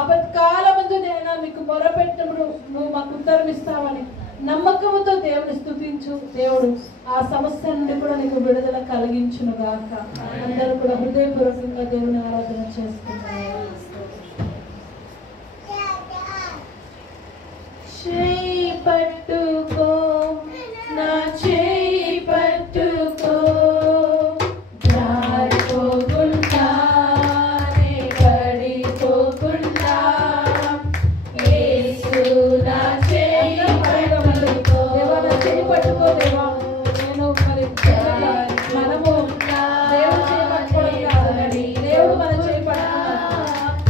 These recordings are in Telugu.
ఆపత్కాలమందు నేను మీకు మొరపెట్టినప్పుడు నువ్వు మాకు ఉత్తరం ఇస్తావని నమ్మకముతో దేవుని స్తుతించు. దేవుడు ఆ సమస్య నుండి కూడా నీకు విడుదల కలిగించును గాక. అందరూ కూడా హృదయపూర్వకంగా దేవుని ఆరాధన చేసుకుంటారు. చేయి పట్టుకో నా చేయి పట్టుకో జారిపోకుండా నే పడిపోకుండా యేసు నా చేయి పట్టుకో. దేవా నా చేయి పట్టుకో. దేవా నేను మరి మనము దేవుడు చేయి పట్టుకోవడం కాదు, దేవుడు మన చేయి పట్టుకున్నాడు.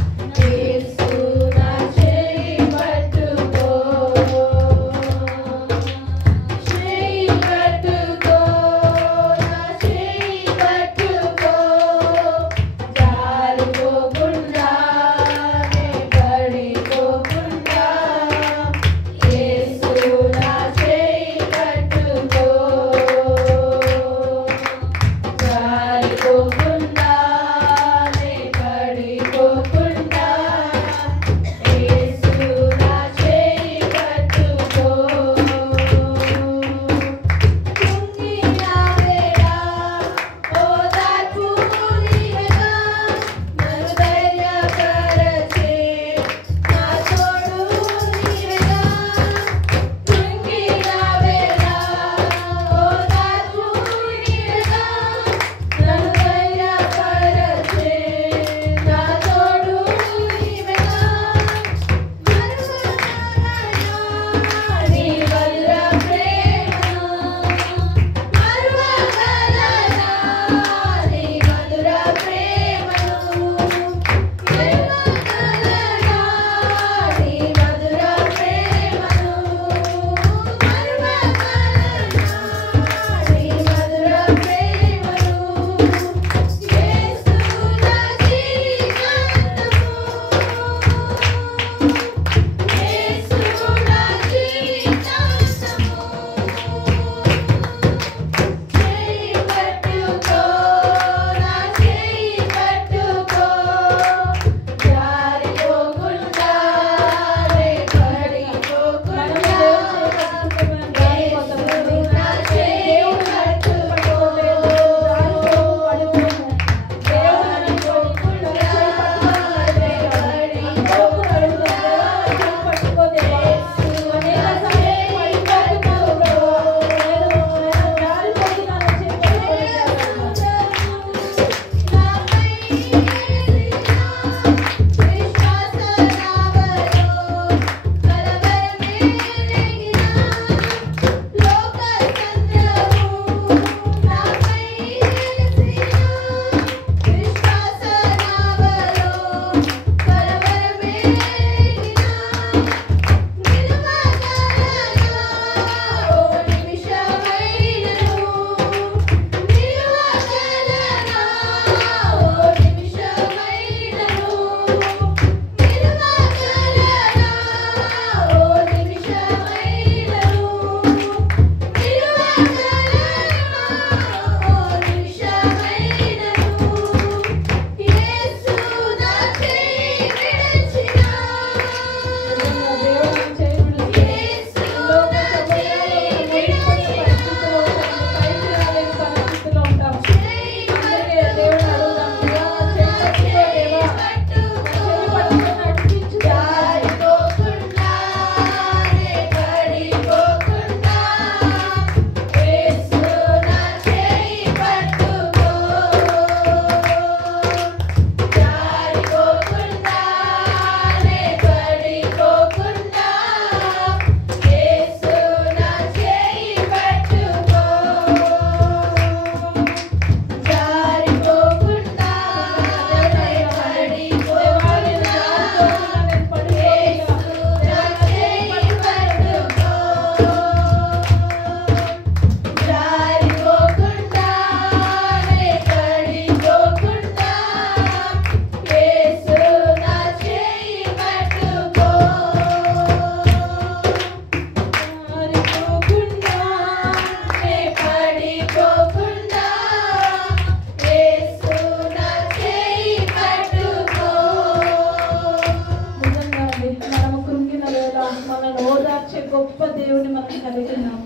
దేవుని మనం కలిగి ఉన్నాం.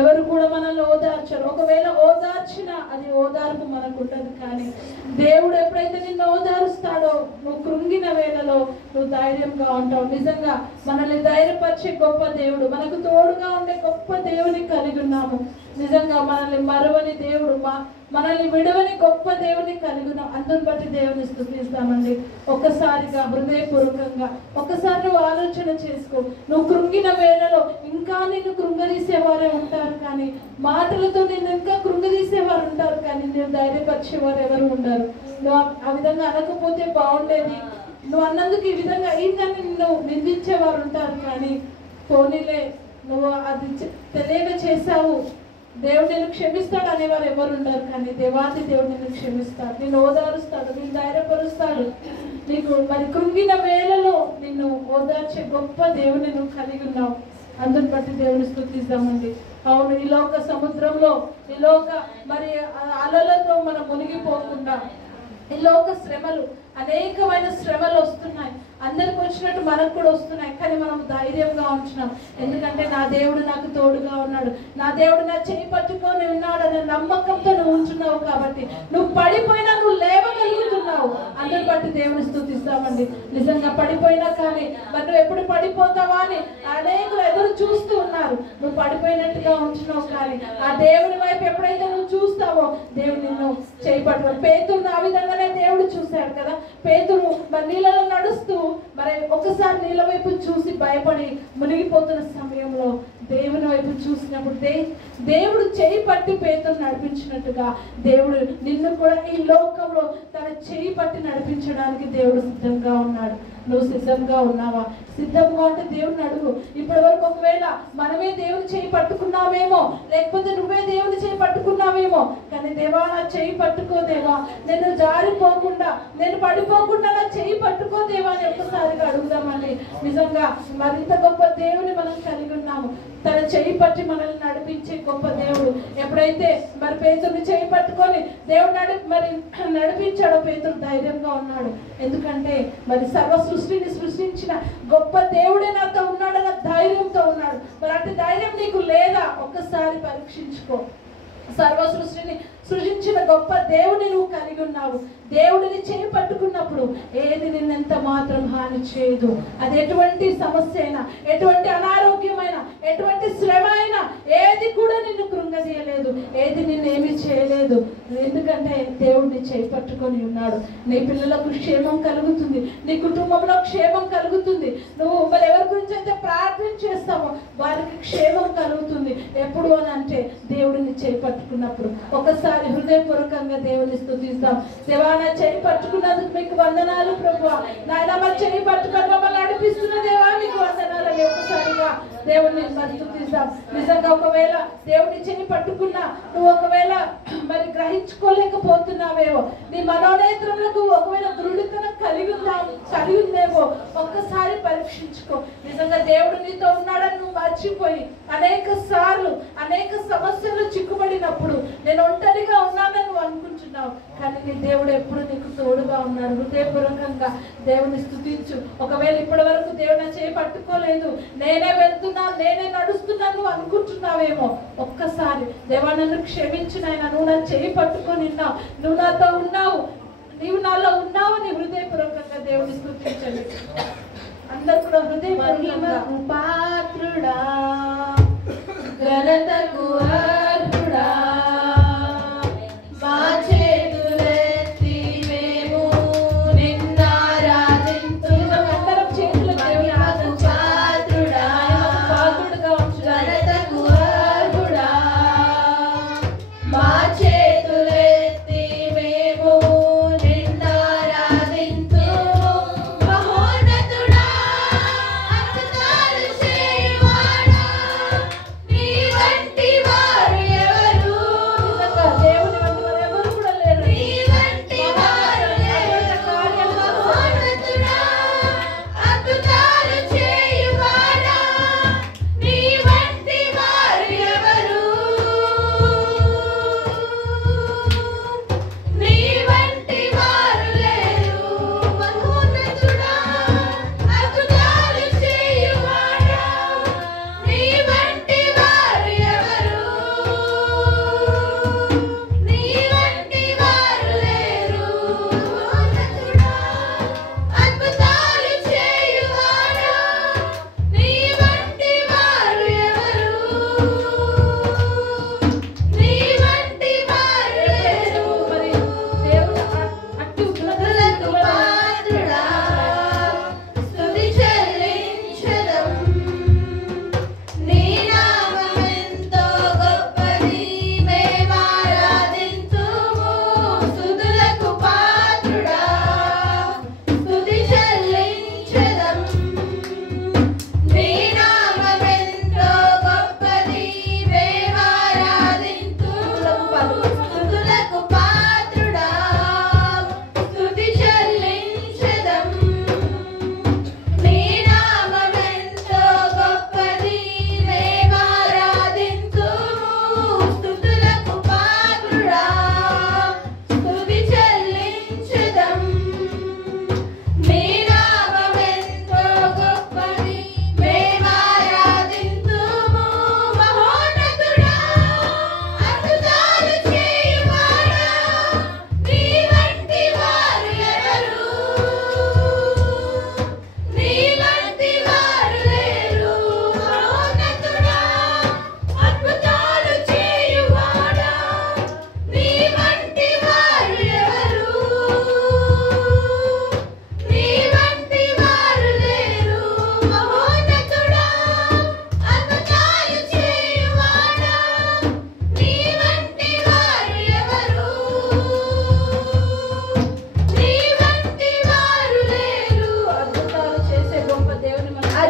ఎవరు కూడా మనల్ని ఓదార్చరు. ఒకవేళ ఓదార్చినా అది ఓదార్పు మనకు ఉండదు. కానీ దేవుడు ఎప్పుడైతే నిన్ను ఓదారుస్తాడో నువ్వు కృంగిన వేళలో నువ్వు ధైర్యంగా ఉంటావు. నిజంగా మనల్ని ధైర్యపరిచే గొప్ప దేవుడు, మనకు తోడుగా ఉండే గొప్ప దేవుని కలిగి ఉన్నాము. నిజంగా మనల్ని మరువని దేవుడు, మనల్ని విడవని గొప్ప దేవుని కలిగి ఉన్నాం. అందుని బట్టి దేవుని స్తుతిస్తామండి. ఒక్కసారిగా హృదయపూర్వకంగా ఒక్కసారి నువ్వు ఆలోచన చేసుకో. నువ్వు కృంగిన వేళలో ఇంకా నిన్ను కృంగదీసేవారే ఉంటారు, కానీ మాటలతో నిన్ను ఇంకా కృంగదీసేవారు ఉంటారు, కానీ నేను ధైర్యపరిచేవారు ఎవరు ఉండరు. నువ్వు ఆ విధంగా అనకపోతే బాగుండేది, నువ్వు అన్నందుకు ఈ విధంగా అయిందని నిన్ను నిందించేవారు ఉంటారు, కానీ పోనీలే నువ్వు అది తెలియక చేశావు, దేవుడు నిన్ను క్షమిస్తాడు అనేవారు ఎవరు ఉండరు. కానీ దేవాది దేవుడు నిన్ను క్షమిస్తాడు, నిన్ను ఓదారుస్తాడు, నిన్ను ధైర్యపరుస్తాడు. నీకు మరి కృంగిన వేళలో నిన్ను ఓదార్చే గొప్ప దేవుని నువ్వు కలిగి ఉన్నావు. అందుని బట్టి దేవుని స్తుతిస్తామండి. అవును, ఈ లోక సముద్రంలో ఈ లోక మరి అలలతో మనం మునిగిపోకుండా, ఈ లోక శ్రమలు అనేకమైన శ్రమలు వస్తున్నాయి, అందరికి వచ్చినట్టు మనకు కూడా వస్తున్నాయి, కానీ మనం ధైర్యంగా ఉంటున్నాం. ఎందుకంటే నా దేవుడు నాకు తోడుగా ఉన్నాడు, నా దేవుడు నా చేయి పట్టుకొని ఉన్నాడు అనే నమ్మకంతో నువ్వు ఉంటున్నావు. కాబట్టి నువ్వు పడిపోయినా నువ్వు లేవగలుగుతున్నావు. అందరి బట్టి దేవుని స్తుతిస్తామండి. నిజంగా పడిపోయినా కానీ మరి నువ్వు ఎప్పుడు పడిపోతావా అని అనేకులు ఎదురు చూస్తూ ఉన్నారు. నువ్వు పడిపోయినట్టుగా ఉంటున్నావు, కానీ ఆ దేవుని వైపు ఎప్పుడైతే నువ్వు చూస్తావో దేవుడు నిన్ను చేయి పట్టుకో. పేతురును ఆ విధంగానే దేవుడు చూశాడు కదా. పేతురు మరి నీళ్ళలో నడుస్తూ మరి ఒకసారి నీళ్ళ వైపు చూసి భయపడి మునిగిపోతున్న సమయంలో దేవుని వైపు చూసినప్పుడు దేవుడు చేయి పట్టి పేతురు నడిపించినట్టుగా దేవుడు నిన్ను కూడా ఈ లోకంలో తన చేయి పట్టి నడిపించడానికి దేవుడు సిద్ధంగా ఉన్నాడు. నువ్వు సిద్ధంగా ఉన్నావా? సిద్ధంగా అంటే దేవుని అడుగు. ఇప్పటి వరకు ఒకవేళ మనమే దేవుని చేయి పట్టుకున్నావేమో, లేకపోతే నువ్వే దేవుని చేయి పట్టుకున్నావేమో, కానీ దేవా నా చేయి పట్టుకో దేవా, నేను జారిపోకుండా, నేను పడిపోకుండా నా చేయి పట్టుకో దేవా అని ఒక్కసారిగా అడుగుదామండి. నిజంగా మరింత గొప్ప దేవుని మనం కలిగి ఉన్నాము. తన చేయి పట్టి మనల్ని నడిపించే గొప్ప దేవుడు. ఎప్పుడైతే మరి పేతురుని చేయి పట్టుకొని దేవుడు నడిపించాడో పేతురు ధైర్యంగా ఉన్నాడు. ఎందుకంటే మరి సర్వ సృష్టిని సృష్టించిన గొప్ప దేవుడే నాతో ఉన్నాడన్న ధైర్యంతో ఉన్నాడు. మరి అంటే ధైర్యం నీకు లేదా? ఒక్కసారి పరీక్షించుకో. సర్వ సృష్టిని సృజించిన గొప్ప దేవుని నువ్వు కలిగి ఉన్నావు. దేవుడిని చేయి పట్టుకున్నప్పుడు ఏది నిన్నెంత మాత్రం హాని చేయదు. అది ఎటువంటి సమస్య అయినా, ఎటువంటి అనారోగ్యమైనా, ఎటువంటి శ్రమ అయినా ఏది కూడా నిన్ను కృంగదీయలేదు, ఏది నిన్నేమి చేయలేదు. ఎందుకంటే దేవుడిని చేయి పట్టుకొని ఉన్నాడు. నీ పిల్లలకు క్షేమం కలుగుతుంది, నీ కుటుంబంలో క్షేమం కలుగుతుంది. నువ్వు మరి ఎవరి గురించి అయితే ప్రార్థన చేస్తావో వారికి క్షేమం కలుగుతుంది. ఎప్పుడు అని అంటే దేవుడిని చేయి పట్టుకున్నప్పుడు. ఒకసారి హృదయపూర్వకంగా దేవుని స్తుతిస్తాం. దేవా నా చేయి పట్టుకున్నందుకు మీకు వందనాలు ప్రభువా, నాయన మా చేయి పట్టుకొని మమ్మల్ని నడిపిస్తున్న దేవా మీకు వందనాలు అని ఒక్కసారిగా దేవుని స్తుతిస్తాం. నిజంగా ఒకవేళ దేవుని చేయి పట్టుకున్నా నువ్వు ఒకవేళ మరి గ్రహించుకోలేకపోతున్నావేమో, నీ మనోనేత్రములకు ఒకవేళ దృఢతను కలిగి ఉందేమో, ఒక్కసారి పరీక్షించుకో. నిజంగా దేవుడు నీతో ఉన్నాడని నువ్వు మర్చిపోయి అనేక సార్లు అనేక సమస్యలు చిక్కుబడినప్పుడు నేను ఒంటరిగా ఉన్నానని నువ్వు అనుకుంటున్నావు, కానీ నీ దేవుడు ఎప్పుడు నీకు తోడుగా ఉన్నాడు. హృదయపూర్వకంగా దేవుని స్తుతించు. ఒకవేళ ఇప్పటి వరకు దేవుని చేయి పట్టుకోలేదు, నేనే వెళ్తున్నాను, నేనే నడుస్తున్నాను నువ్వు అనుకుంటున్నావేమో, ఒక్కసారి దేవా నన్ను క్షమించు నాయనా, నువ్వు నా చేయి పట్టుకొని ఉన్నావు, నువ్వు నాతో ఉన్నావు, నీవు నాలో ఉన్నావు అని హృదయపూర్వకంగా దేవుని స్తుతించండి. అందరూ కూడా హృదయపూర్వకంగా పాత్రుడా, ఘనతకు అర్హుడా, మా చేతులెత్తి మేము నిన్నారాధింతుము. అందరం చేతులు దేవునికి పాత్రుడా, పాత్రుడుగా ఉంచు. ఘనతకు అర్హుడా, మా చేతులెత్తి మేము నిన్నారాధింతుము. మహోన్నతుడా, అద్భుతాలు చేయవాడా, నీ వంటి వాడు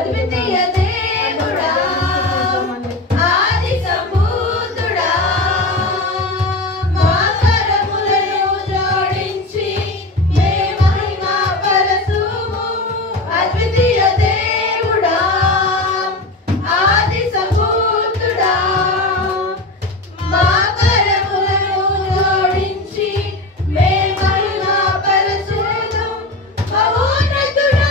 అద్వితీయ దేవుడా ఆది సంభూతుడా మా కరములను జోడించి మే మహిమా పరచుము అద్వితీయ దేవుడా ఆది సంభూతుడా మా కరములను జోడించి మే మహిమా పరచుము మహోన్నతుడా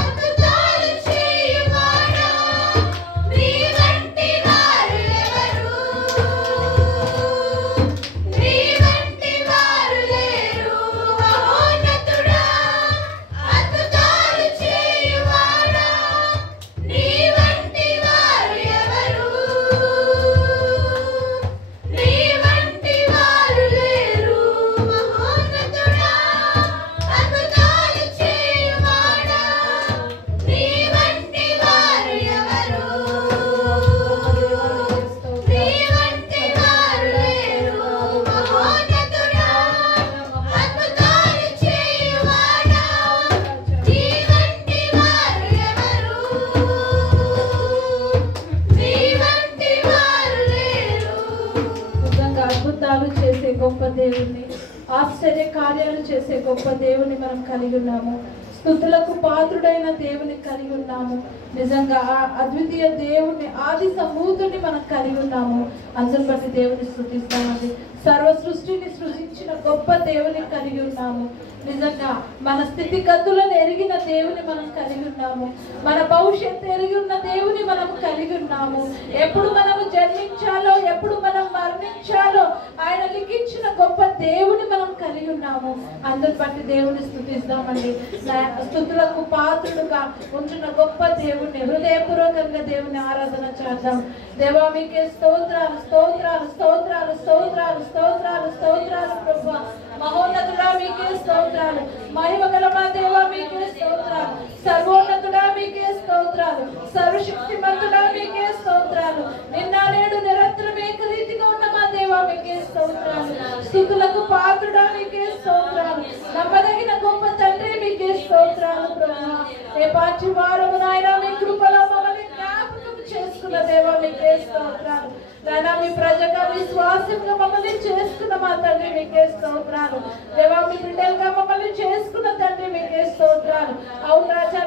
అద్భుతాలు చేయువాడా నీ వంటి వారు ఎవరు నీ వంటి వారు లేరు మహోన్నతుడా అద్భుతాలు చేయువాడా నీ వంటి వారు ఎవరు నీ వంటి వారు లేరు మహోన్నతుడా అద్భుతాలు చేయువాడా నీ వంటి వారు ఎవరు నీ వంటి వారు లేరు మహోన్నతుడా అద్భుతాలు చేయువాడా నీ వంటి వారు ఎవరు నీ వంటి వారు లేరు నిజంగా అద్భుతాలు చేసే గొప్ప దేవుణ్ణి, ఆశ్చర్య కార్యాలు చేసే గొప్ప దేవుని మనం కలిగి ఉన్నాము. స్తుతులకు పాత్రుడైన దేవుని కలిగి ఉన్నాము. నిజంగా ఆ అద్వితీయ దేవుని ఆది సంభూతుని మనం కలిగి ఉన్నాము. అందుని బట్టి దేవుని స్తుతిస్తామండి. సర్వ సృష్టిని సృజించిన గొప్ప దేవుని కలిగి ఉన్నాము. నిజంగా మన స్థితిగతులను ఎరిగిన దేవుని మనం కలిగి ఉన్నాము. మన భవిష్యత్తు ఎరిగి ఉన్న దేవుని మనం కలిగి ఉన్నాము. ఎప్పుడు మనము జన్మించాలో, ఎప్పుడు మనం మరణించాలో ఆయన లిఖించిన గొప్ప దేవుని మనం కలిగి ఉన్నాము. అందుని బట్టి దేవుని స్తుతిస్తామండి. స్తుతులకు పాత్రుడుగా ఉంటున్న గొప్ప దేవుని హృదయపూర్వకంగా దేవుని ఆరాధన చేద్దాం. దేవా మీకే స్తోత్రాలు స్తోత్రాలు స్తోత్రాలు స్తోత్రాలు స్తోత్రాలు స్తోత్రాలు ప్రభువా. మహోన్నతుడా మీకే స్తోత్రాలు, మహిమగల మా దేవా మీకే స్తోత్రాలు, సర్వోన్నతుడా మీకే స్తోత్రాలు, సర్వశక్తిమంతుడా మీకే స్తోత్రాలు, నిన్న నేడు నిరంతరం ఏకరీతిగా ఉన్న మా దేవా మీకే స్తోత్రాలు. స్తుతులకు పాత్రుడా మీకే స్తోత్రాలు, నమ్మదగిన గొప్ప తండ్రి మీకే స్తోత్రాలు ప్రభువా. ఏ పాటి వారము నాయనా మీ కృపలో మమ్మల్ని జ్ఞాపకం చేసుకున్న దేవా మీకే స్తోత్రాలు. నాయనా మీ ప్రజగా విశ్వాసంగా మమ్మల్ని చేసుకున్న మా తండ్రి మీకే స్తోత్రాలు. దేవా మీ బిడ్డలుగా మమ్మల్ని చేసుకున్న తండ్రి మీకే స్తోత్రాలు. అవును రాజా,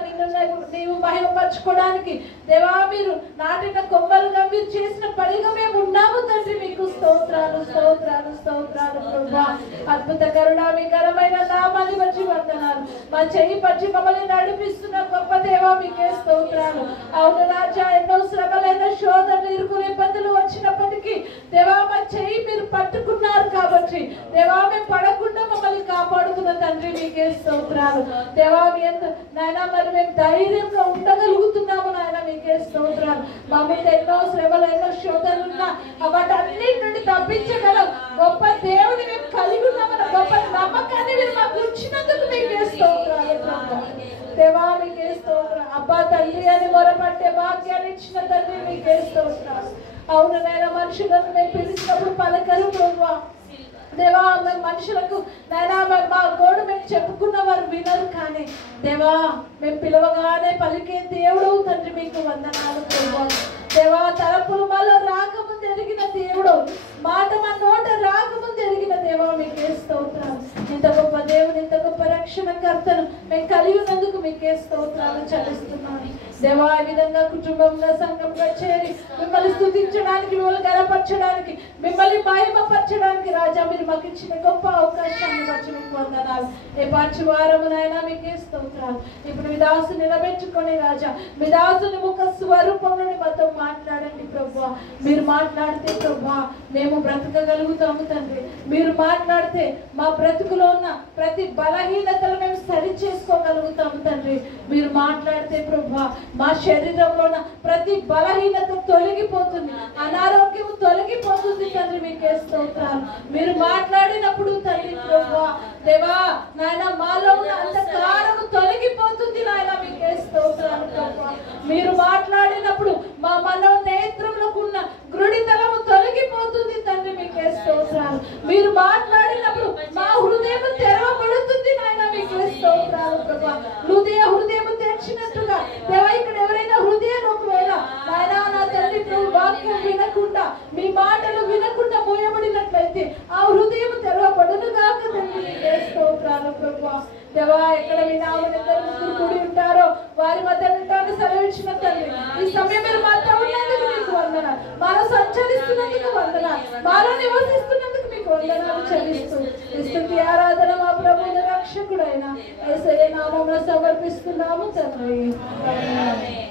నీవు మహిమపరచుకోవడానికి దేవా మీరు నాటిన కొమ్మలుగా మీరు చేసిన పనిగా మేము ఉన్నాము తండ్రి. మీకు స్తోత్రాలు స్తోత్రాలు స్తోత్రాలు ప్రభువా. అద్భుత కరుణాకరమైన నామాన్ని బట్టి వందనాలు. మా చెయ్యి పట్టి మమ్మల్ని నడిపిస్తున్న గొప్ప దేవా మీకే స్తోత్రాలు. అవును రాజా, ఎన్నో శ్రమలైన శోధనలు ఇరుకులు ఇబ్బందులు వచ్చినప్పటికీ దేవా మా చెయ్యి మీరు పట్టుకున్నారు కాబట్టి దేవా మేము పడకుండా మమ్మల్ని కాపాడుతున్న తండ్రి మీకే స్తోత్రాలు. దేవా నాయన మరి మేము ధైర్యంగా ఉండగలుగుతున్నాము నాయన మీకే స్తోత్రాలు. మా మీద ఎన్నో శ్రమలు ఎన్నో శోధనలు ఉన్నా వాటన్నిటి నుండి తప్పించగల గొప్ప దేవుని మేము కలిగి ఉన్నామన్న గొప్ప నమ్మకాన్ని మీరు మాకు ఇచ్చినందుకు మీకే స్తోత్రాలు ప్రభు. దేవా మీకే స్తోత్రం. అబ్బా తల్లి అని మొరపట్టే భాగ్యాన్ని ఇచ్చిన తండ్రి మీకే స్తోత్రాలు. అవును నాయన, మనుషులను మేము పిలిచినప్పుడు పలకరు ప్రభువా. దేవా మేము మనుషులకు నాయనా మా గోడు మేము చెప్పుకున్న వారు వినరు, కానీ దేవా మేము పిలవగానే పలికే దేవుడు తండ్రి మీకు వందనాలు ప్రభువా. దేవా తలపులు మాలో రాకముందు ఎరిగిన దేవుడు, మాట మా నోట రాకముందు ఎరిగిన దేవా మీకే స్తోత్రాలు. ఇంత గొప్ప దేవుని, ఇంత గొప్ప రక్షణకర్తను మేము కలిగి ఉన్నందుకు మీకే స్తోత్రాలు చెల్లిస్తున్నాను దేవా. ఈ విధంగా కుటుంబంగా సంఘంగా చేరి మిమ్మల్ని స్తుతించడానికి, మిమ్మల్ని గలపరచడానికి, మిమ్మల్ని మహిమపరచడానికి రాజా మీరు మాకు ఇచ్చిన గొప్ప అవకాశాన్ని బట్టి మీకు వందనాలు. ఏ పాచి వారము నాయనా మీకే స్తోత్రాలు. ఇప్పుడు మీ దాసుని నిలబెట్టుకొని రాజా, మీ దాసుని ముఖ స్వరూపం నుండి మాతో మాట్లాడండి ప్రభువా. మీరు మాట్లాడితే ప్రభువా మేము బ్రతకగలుగుతాము తండ్రి. మీరు మాట్లాడితే మా బ్రతుకులో ఉన్న ప్రతి బలహీనతలు మేము సరి చేసుకోగలుగుతాము తండ్రి. మీరు మాట్లాడితే ప్రభువా మా శరీరంలో ఉన్న ప్రతి బలహీనత తొలగిపోతుంది, అనారోగ్యం తొలగిపోతుంది తండ్రి మీకే స్తోత్రాలు. మీరు మాట్లాడినప్పుడు తండ్రి ప్రభువా దేవా నాయన మాలో ఉన్న అంధకారము తొలగిపోతుంది నాయన మీకే స్తోత్రాలు ప్రభువా. మీరు మాట్లాడినప్పుడు మా మనో నేత్రములకు ఉన్న గుడితలము తొలగిపోతుంది తండ్రి మీకే స్తోత్రాలు. మీరు మాట్లాడినప్పుడు మా హృదయం తెరవబడుతుంది నాయన మీకే స్తోత్రాలు ప్రభువా. హృదయం తెరిచినట్టుగా దేవా ఇక్కడ మాలో సంచరిస్తున్నందుకు వందనాలు, మాలో నివసిస్తున్నందుకు మీకు వందనాలు చెల్లిస్తూ స్తుతి ఆరాధన మా ప్రభువుల రక్షకుడైన యేసయ్య నామములో సమర్పిస్తున్నాము తండ్రి. ఆమేన్.